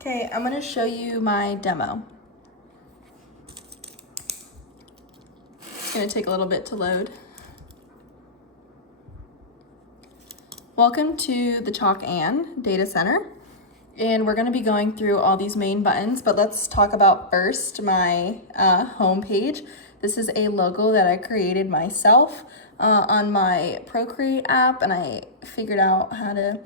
Okay, I'm gonna show you my demo. It's gonna take a little bit to load. Welcome to the Chocoholics data center. And we're gonna be going through all these main buttons, but let's talk about first my home page. This is a logo that I created myself on my Procreate app, and I figured out how to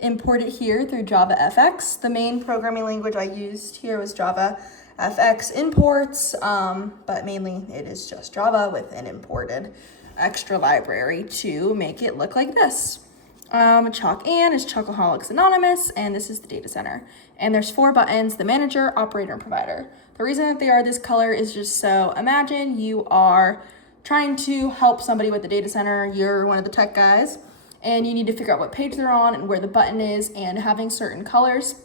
import it here through JavaFX. The main programming language I used here was JavaFX imports, but mainly it is just Java with an imported extra library to make it look like this. Choc Ann is Chocoholics Anonymous, and this is the data center. And there's 4 buttons: the manager, operator, and provider. The reason that they are this color is just so imagine you are trying to help somebody with the data center. You're one of the tech guys, and you need to figure out what page they're on and where the button is, and having certain colors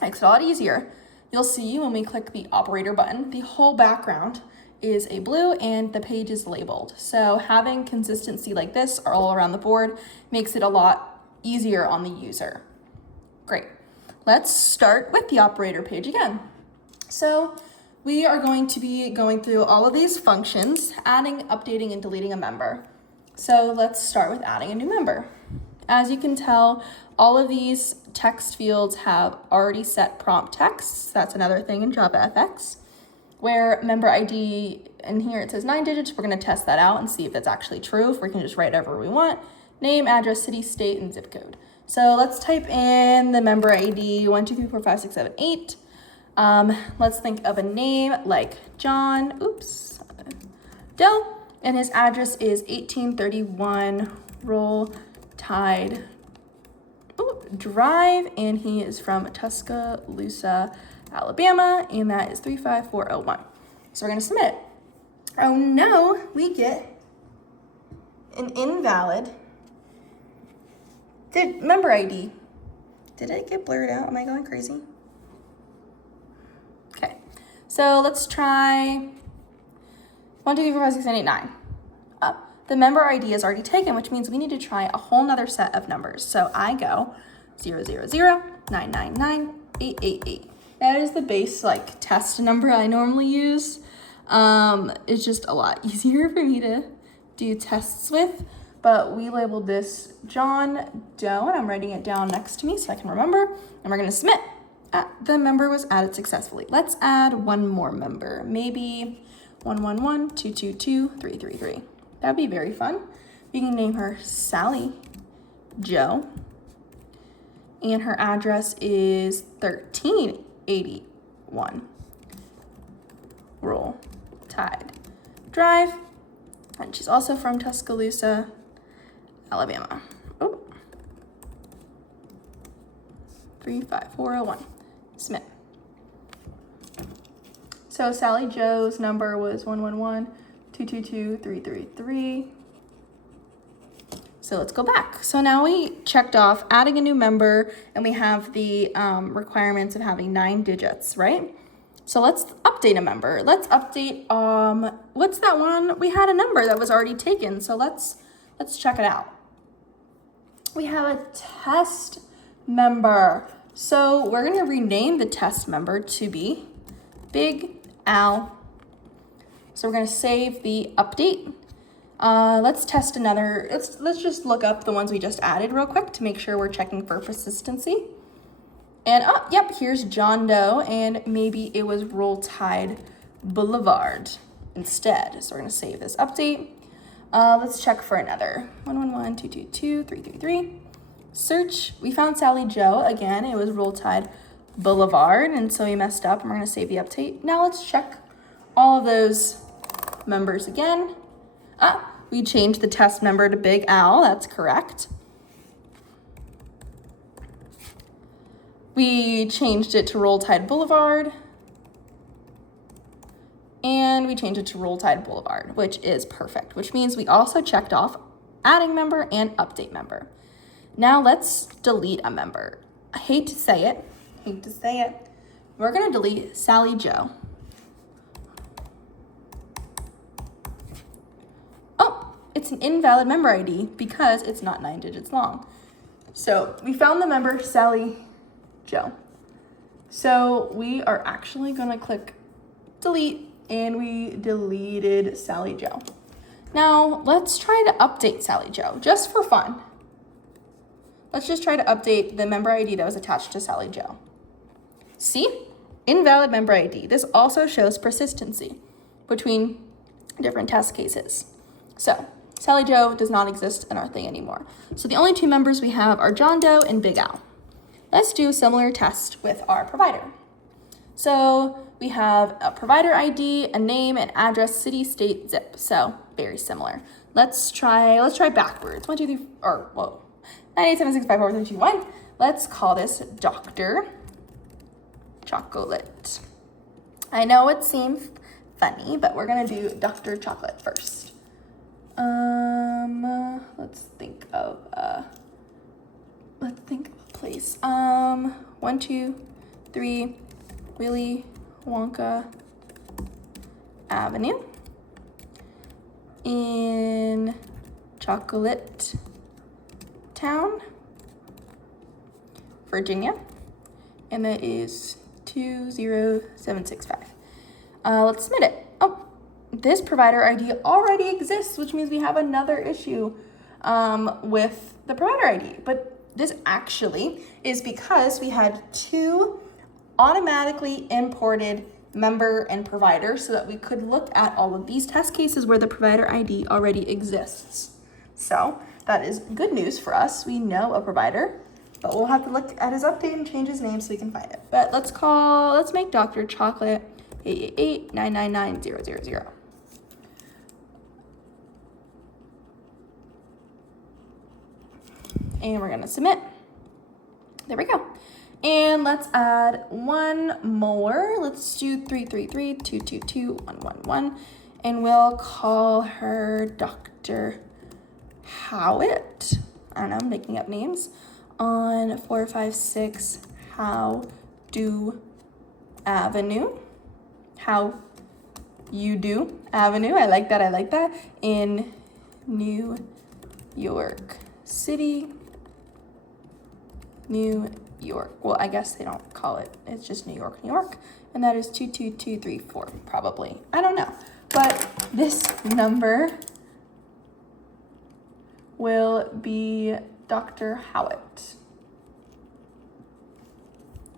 makes it a lot easier. You'll see when we click the operator button, the whole background is a blue and the page is labeled. So having consistency like this all around the board makes it a lot easier on the user. Great. Let's start with the operator page again. So we are going to be going through all of these functions, adding, updating, and deleting a member. So let's start with adding a new member. As you can tell, all of these text fields have already set prompt texts. That's another thing in JavaFX. Where member ID, and here it says 9 digits, we're gonna test that out and see if that's actually true, if we can just write whatever we want. Name, address, city, state, and zip code. So let's type in the member ID 1, 2, 3, 4, 5, 6, 7, 8. Let's think of a name like John, Doe, and his address is 1831 Roll Tide Drive, and he is from Tuscaloosa, Alabama, and that is 35401. So we're gonna submit it. Oh no, we get an invalid member ID. Did it get blurred out? Am I going crazy? Okay, so let's try 1, 2, 3, 4, 5, 6, 7, 8, 9. The member ID is already taken, which means we need to try a whole nother set of numbers. So I go 0, 0, 0, 9, 9, 9, 8, 8, 8. That is the base test number I normally use. It's just a lot easier for me to do tests with, but we labeled this John Doe, and I'm writing it down next to me so I can remember, and we're gonna submit. The member was added successfully. Let's add one more member, maybe 111 222 333. That'd be very fun. We can name her Sally Joe, and her address is 1381 Roll Tide Drive, and she's also from Tuscaloosa, Alabama. 35401. Submit. So Sally Joe's number was 111 222 333. So let's go back. So now we checked off adding a new member, and we have the requirements of having 9 digits, right? So let's update a member. Let's update, what's that one? We had a number that was already taken, so let's check it out. We have a test member. So we're gonna rename the test member to be Big Al. So we're gonna save the update. Let's test another, let's just look up the ones we just added real quick to make sure we're checking for persistency. And yep, here's John Doe, and maybe it was Roll Tide Boulevard instead. So we're gonna save this update. Let's check for another 111 222 333. Search, we found Sally Joe again. It was Roll Tide Boulevard, and so we messed up, and we're gonna save the update. Now let's check all of those members again. We changed the test member to Big Al, that's correct. We changed it to Roll Tide Boulevard. And we changed it to Roll Tide Boulevard, which is perfect, which means we also checked off adding member and update member. Now let's delete a member. I hate to say it. We're gonna delete Sally Joe. It's an invalid member ID because it's not 9 digits long. So we found the member Sally Joe. So we are actually gonna click delete, and we deleted Sally Joe. Now let's try to update Sally Joe, just for fun. Let's just try to update the member ID that was attached to Sally Joe. See? Invalid member ID. This also shows persistency between different test cases. So Sally Joe does not exist in our thing anymore. So the only two members we have are John Doe and Big Al. Let's do a similar test with our provider. So we have a provider ID, a name, an address, city, state, zip. So very similar. Let's try backwards. 1, 2, 3, or whoa. 9, 8, 7, 6, 5, 4, 3, 2, 1. Let's call this Dr. Chocolate. I know it seems funny, but we're gonna do Dr. Chocolate first. Let's think of a place. 1, 2, 3, Willy Wonka Avenue in Chocolate Town, Virginia, and that is 20765. Let's submit it. Oh, this provider ID already exists, which means we have another issue with the provider ID. But this actually is because we had two automatically imported member and provider so that we could look at all of these test cases where the provider ID already exists. So that is good news for us. We know a provider, but we'll have to look at his update and change his name so we can find it. But let's make Dr. Chocolate 888-999-000. And we're gonna submit. There we go. And let's add one more. Let's do 333-222-111, and we'll call her Dr. Howitt. I don't know, I'm making up names. On 456 How Do Avenue. How You Do Avenue. I like that. In New York City. New York. Well, I guess they don't call it. It's just New York. And that is 22234, probably. I don't know. But this number will be Dr. Howitt.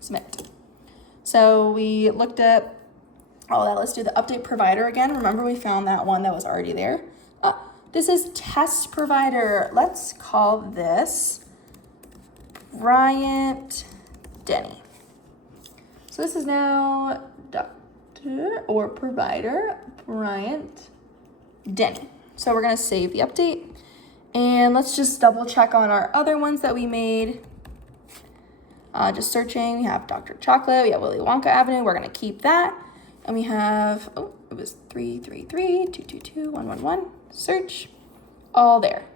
Submit. So we looked at all that. Let's do the update provider again. Remember, we found that one that was already there. This is test provider. Let's call this Bryant Denny. So this is now Dr. or provider Bryant Denny. So we're gonna save the update, and let's just double check on our other ones that we made. Just searching, we have Dr. Chocolate, we have Willy Wonka Avenue, we're gonna keep that. And we have, it was 333-222-111, search, all there.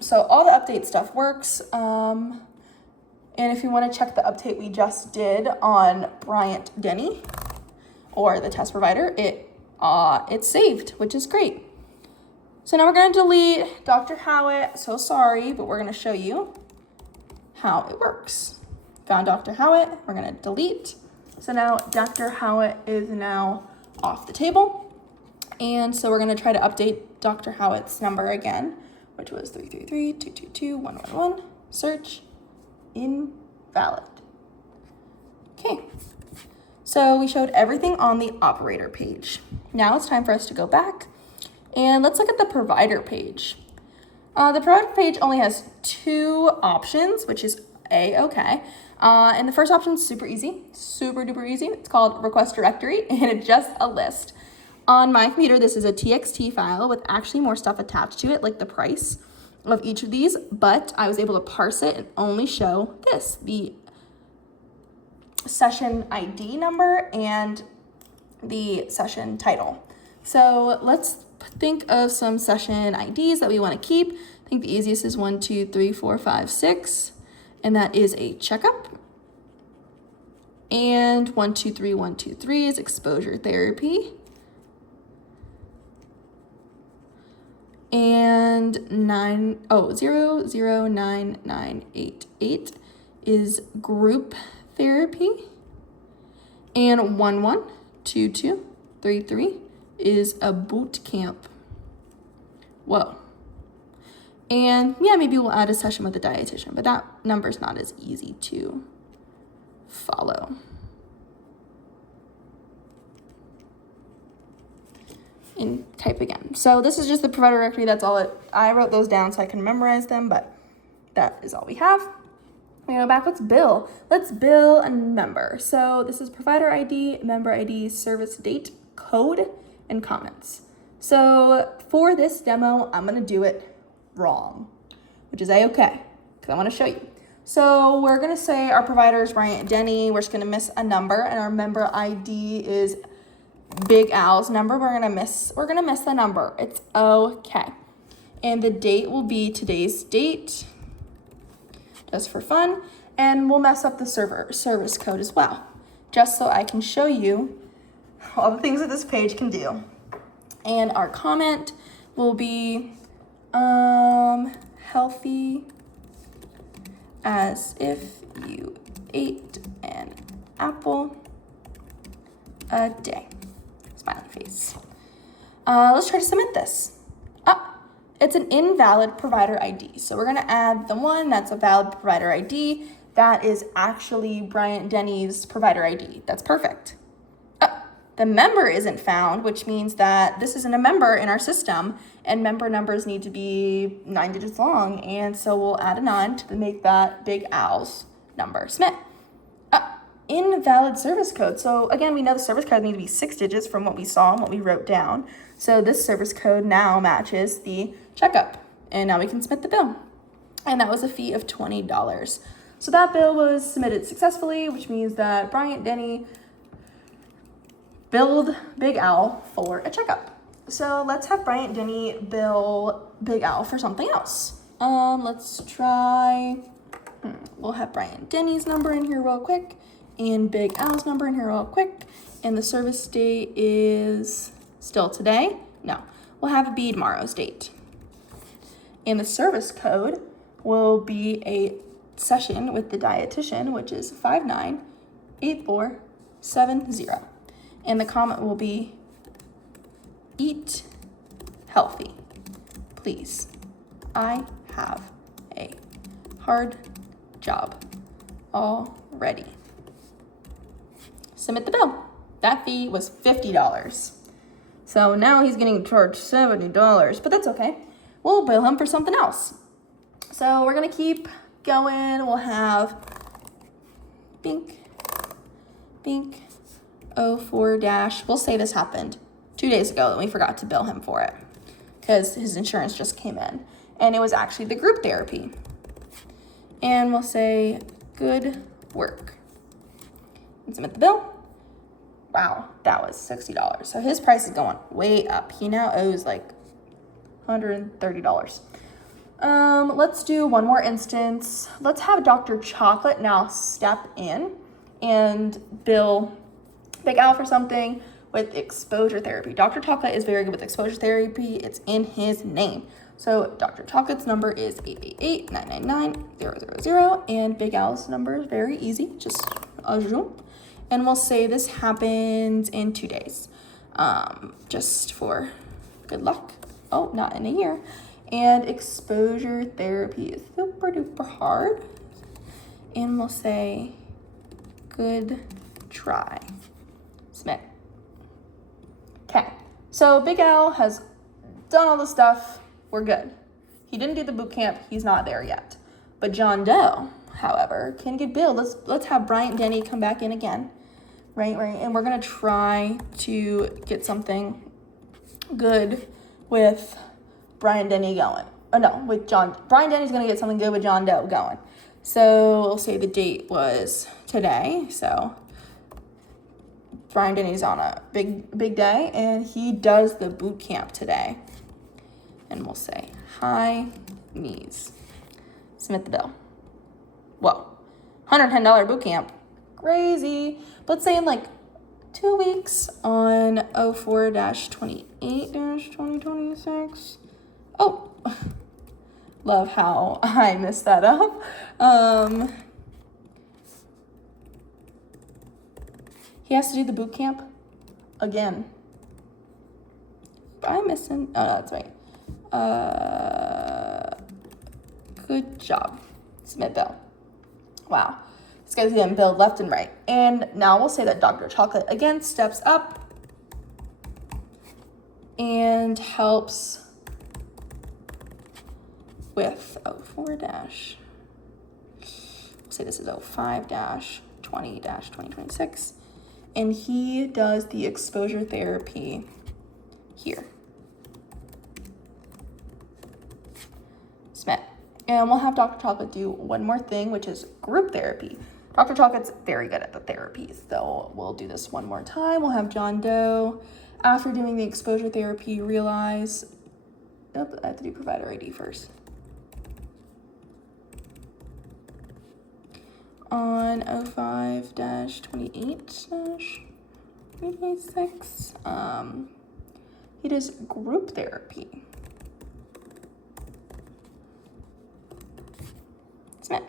So all the update stuff works. And if you want to check the update we just did on Bryant Denny or the test provider, it's saved, which is great. So now we're going to delete Dr. Howitt. So sorry, but we're going to show you how it works. Found Dr. Howitt, we're going to delete. So now Dr. Howitt is now off the table. And so we're going to try to update Dr. Howitt's number again, which was 333-222-111, search, invalid. Okay, so we showed everything on the operator page. Now it's time for us to go back and let's look at the provider page. The provider page only has two options, which is A-okay. And the first option is super easy, super duper easy. It's called request directory, and it's just a list. On my computer, this is a TXT file with actually more stuff attached to it, like the price of each of these, but I was able to parse it and only show this, the session ID number and the session title. So let's think of some session IDs that we want to keep. I think the easiest is 1, 2, 3, 4, 5, 6, and that is a checkup. And 1, 2, 3, 1, 2, 3 is exposure therapy. And 00998 is group therapy. And 112233 is a boot camp. Whoa. And yeah, maybe we'll add a session with a dietitian, but that number's not as easy to follow. And type again. So this is just the provider directory. That's all I wrote those down so I can memorize them, but that is all we have. We go back, let's bill. Let's bill a member. So this is provider ID, member ID, service date, code, and comments. So for this demo, I'm gonna do it wrong, which is a-okay, because I wanna show you. So we're gonna say our provider is Bryant Denny. We're just gonna miss a number, and our member ID is Big Al's number. We're gonna miss the number. It's okay. And the date will be today's date, just for fun. And we'll mess up the service code as well, just so I can show you all the things that this page can do. And our comment will be healthy as if you ate an apple a day. Smiley face. Let's try to submit this. It's an invalid provider ID. So we're gonna add the one that's a valid provider ID. That is actually Bryant Denny's provider ID. That's perfect. The member isn't found, which means that this isn't a member in our system, and member numbers need to be 9 digits long. And so we'll add a 9 to make that Big Al's number. Submit. Invalid service code. So again, we know the service code needs to be 6 digits from what we saw and what we wrote down. So this service code now matches the checkup, and now we can submit the bill. And that was a fee of $20. So that bill was submitted successfully, which means that Bryant Denny billed Big Al for a checkup. So let's have Bryant Denny bill Big Al for something else. Let's try, we'll have Bryant Denny's number in here real quick, and Big Al's number in here real quick. And the service date is still today? No, we'll have it be tomorrow's date. And the service code will be a session with the dietitian, which is 598470. And the comment will be, eat healthy, please. I have a hard job already. Submit the bill. That fee was $50. So now he's getting charged $70, but that's okay. We'll bill him for something else. So we're gonna keep going. We'll have Bink 04 dash. We'll say this happened 2 days ago and we forgot to bill him for it because his insurance just came in and it was actually the group therapy. And we'll say good work and submit the bill. Wow, that was $60. So his price is going way up. He now owes like $130. Let's do one more instance. Let's have Dr. Chocolate now step in and bill Big Al for something with exposure therapy. Dr. Chocolate is very good with exposure therapy. It's in his name. So Dr. Chocolate's number is 888-999-000, and Big Al's number is very easy, just a usual. And we'll say this happens in 2 days, just for good luck. Oh, not in a year. And exposure therapy is super duper hard. And we'll say, good try. Submit. Okay, so Big Al has done all the stuff. We're good. He didn't do the boot camp. He's not there yet. But John Doe, however, can get billed. Let's have Bryant Denny come back in again. Right. And we're gonna try to get something good with Bryant Denny going. Oh no, with Bryant Denny's gonna get something good with John Doe going. So we'll say the date was today. So Bryant Denny's on a big day and he does the boot camp today. And we'll say, high knees. Submit the bill. Whoa, $110 boot camp. Crazy. But let's say in like 2 weeks on 04-28-2026. Oh, love how I messed that up. He has to do the boot camp again. Am I missing? Oh, no, that's right. Good job. Submit bill. Wow. This guy's getting billed left and right. And now we'll say that Dr. Chocolate again steps up and helps with 04 dash. We'll say this is 05 dash 20 dash 2026. And he does the exposure therapy here. Submit. And we'll have Dr. Chocolate do one more thing, which is group therapy. Dr. Chocolate's very good at the therapies, so we'll do this one more time. We'll have John Doe, after doing the exposure therapy, realize, I have to do provider ID first. On 05-28-2026, he does group therapy. Submit.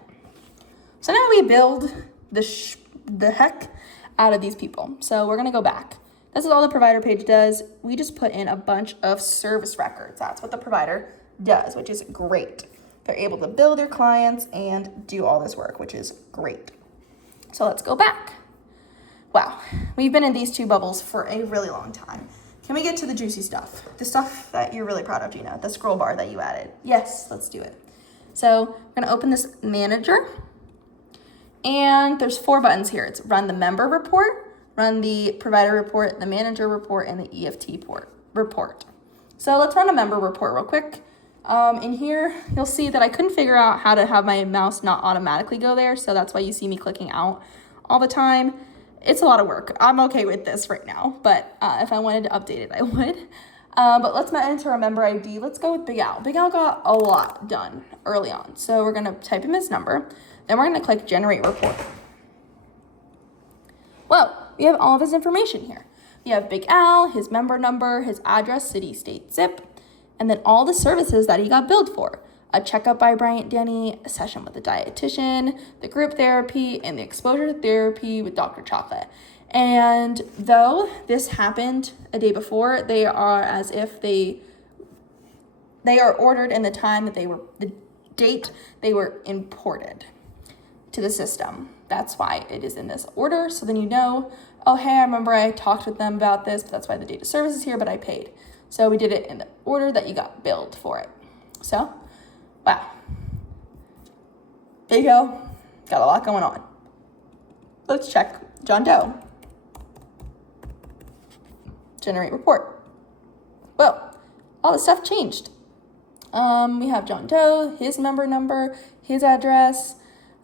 So now we build the heck out of these people. So we're gonna go back. This is all the provider page does. We just put in a bunch of service records. That's what the provider does, which is great. They're able to bill their clients and do all this work, which is great. So let's go back. Wow, we've been in these two bubbles for a really long time. Can we get to the juicy stuff? The stuff that you're really proud of, Gina, the scroll bar that you added. Yes, let's do it. So we're gonna open this manager, and there's 4 buttons here. It's run the member report, run the provider report, the manager report, and the EFT report. So let's run a member report real quick. In here, you'll see that I couldn't figure out how to have my mouse not automatically go there, so that's why you see me clicking out all the time. It's a lot of work. I'm okay with this right now, but if I wanted to update it, I would. But let's enter our member ID. Let's go with Big Al. Big Al got a lot done early on, so we're gonna type in his number, then we're gonna click Generate Report. Well, we have all of his information here. We have Big Al, his member number, his address, city, state, zip, and then all the services that he got billed for. A checkup by Bryant Denny, a session with a dietitian, the group therapy, and the exposure therapy with Dr. Chocolate. And though this happened a day before, they are as if they are ordered in the time that the date they were imported to the system. That's why it is in this order. So then you know, oh, hey, I remember I talked with them about this, but that's why the date of service is here, but I paid. So we did it in the order that you got billed for it. So, wow. There you go. Got a lot going on. Let's check John Doe. Generate report. Well, all the stuff changed. We have John Doe, his member number, his address,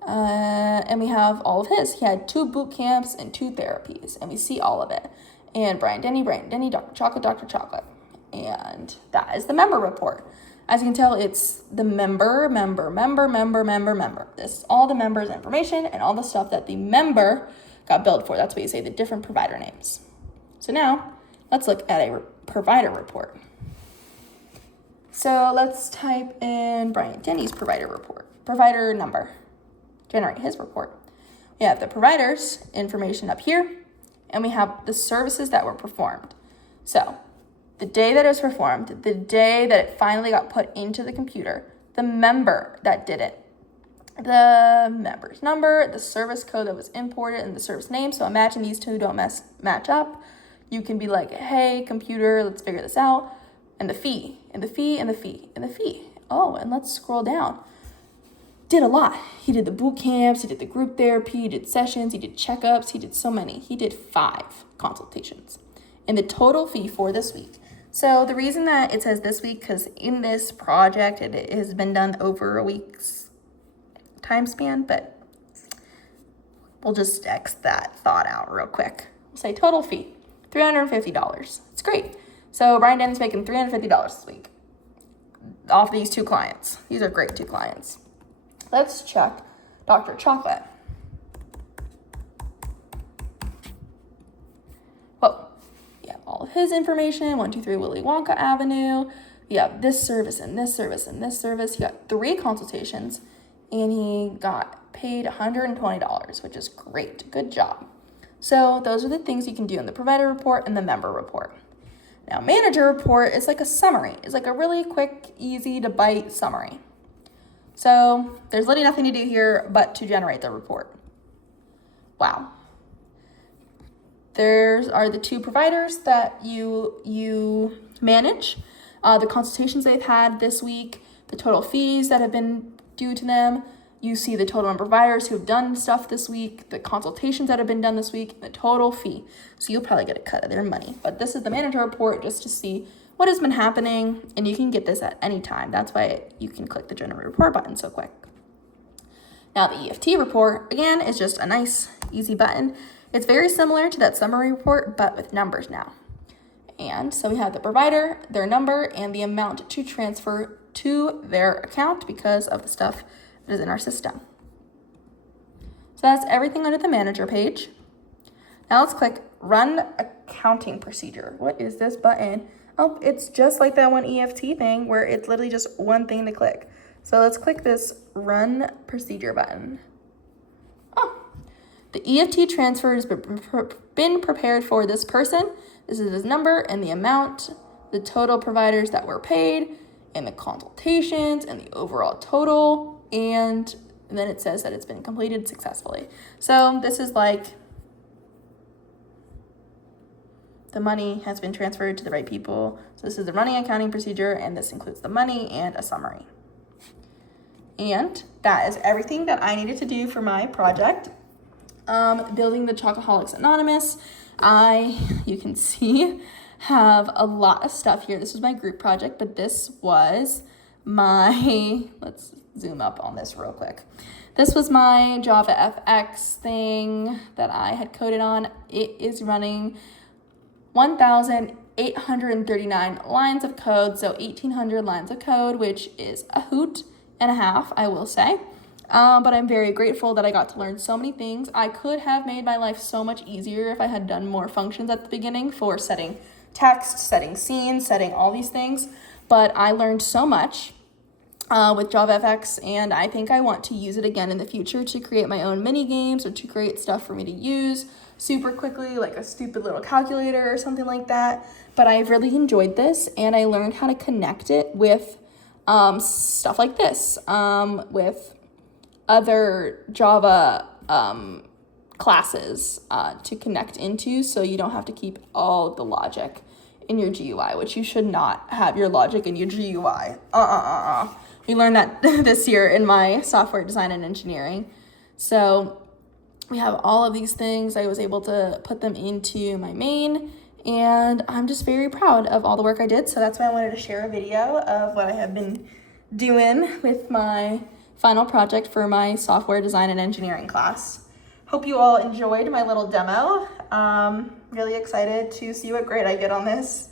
and we have all of his. He had 2 boot camps and 2 therapies, and we see all of it. And Bryant Denny, Dr. Chocolate. And that is the member report. As you can tell, it's the member. This is all the members' information and all the stuff that the member got billed for. That's what you say, the different provider names. So now, let's look at a provider report. So let's type in Bryant Denny's provider report. Provider number. Generate his report. We have the provider's information up here, and we have the services that were performed. So, the day that it was performed, the day that it finally got put into the computer, the member that did it, the member's number, the service code that was imported, and the service name. So imagine these two don't match up. You can be like, hey, computer, let's figure this out. And the fee, and the fee, and the fee, and the fee. Oh, and let's scroll down. Did a lot. He did the boot camps, he did the group therapy, he did sessions, he did checkups, he did so many. He did 5 consultations. And the total fee for this week. So the reason that it says this week, because in this project, it has been done over a week's time span, but we'll just X that thought out real quick. We'll say total fee, $350. It's great. So Brian Denny's making $350 this week off these 2 clients. These are great 2 clients. Let's check Dr. Chocolate. Well, you have all of his information, 123 Willy Wonka Avenue. You have this service and this service and this service. He got 3 consultations and he got paid $120, which is great. Good job. So those are the things you can do in the provider report and the member report. Now, manager report is like a summary. It's like a really quick, easy to bite summary. So there's literally nothing to do here but to generate the report. Wow. There are the 2 providers that you manage, the consultations they've had this week, the total fees that have been due to them. You see the total number of providers who have done stuff this week, the consultations that have been done this week, the total fee. So you'll probably get a cut of their money. But this is the manager report just to see what has been happening, and you can get this at any time. That's why you can click the generate report button so quick. Now the EFT report, again, is just a nice, easy button. It's very similar to that summary report, but with numbers now. And so we have the provider, their number, and the amount to transfer to their account because of the stuff that is in our system. So that's everything under the manager page. Now let's click run accounting procedure. What is this button? Oh, it's just like that one EFT thing where it's literally just one thing to click. So let's click this run procedure button. Oh, the EFT transfer has been prepared for this person. This is his number and the amount, the total providers that were paid, and the consultations, and the overall total, and then it says that it's been completed successfully. So this is like the money has been transferred to the right people. So this is the running accounting procedure, and this includes the money and a summary. And that is everything that I needed to do for my project. Building the Chocoholics Anonymous. You can see, have a lot of stuff here. This was my group project, but this was my, let's zoom up on this real quick. This was my JavaFX thing that I had coded on. It is running 1,839 lines of code, so 1,800 lines of code, which is a hoot and a half, I will say. But I'm very grateful that I got to learn so many things. I could have made my life so much easier if I had done more functions at the beginning for setting text, setting scenes, setting all these things. But I learned so much with JavaFX, and I think I want to use it again in the future to create my own mini games or to create stuff for me to use super quickly, like a stupid little calculator or something like that. But I've really enjoyed this, and I learned how to connect it with stuff like this, with other Java classes to connect into, so you don't have to keep all the logic in your GUI, which you should not have your logic in your GUI. We learned that this year in my software design and engineering. So we have all of these things. I was able to put them into my main, and I'm just very proud of all the work I did. So that's why I wanted to share a video of what I have been doing with my final project for my software design and engineering class. Hope you all enjoyed my little demo. Really excited to see what grade I get on this.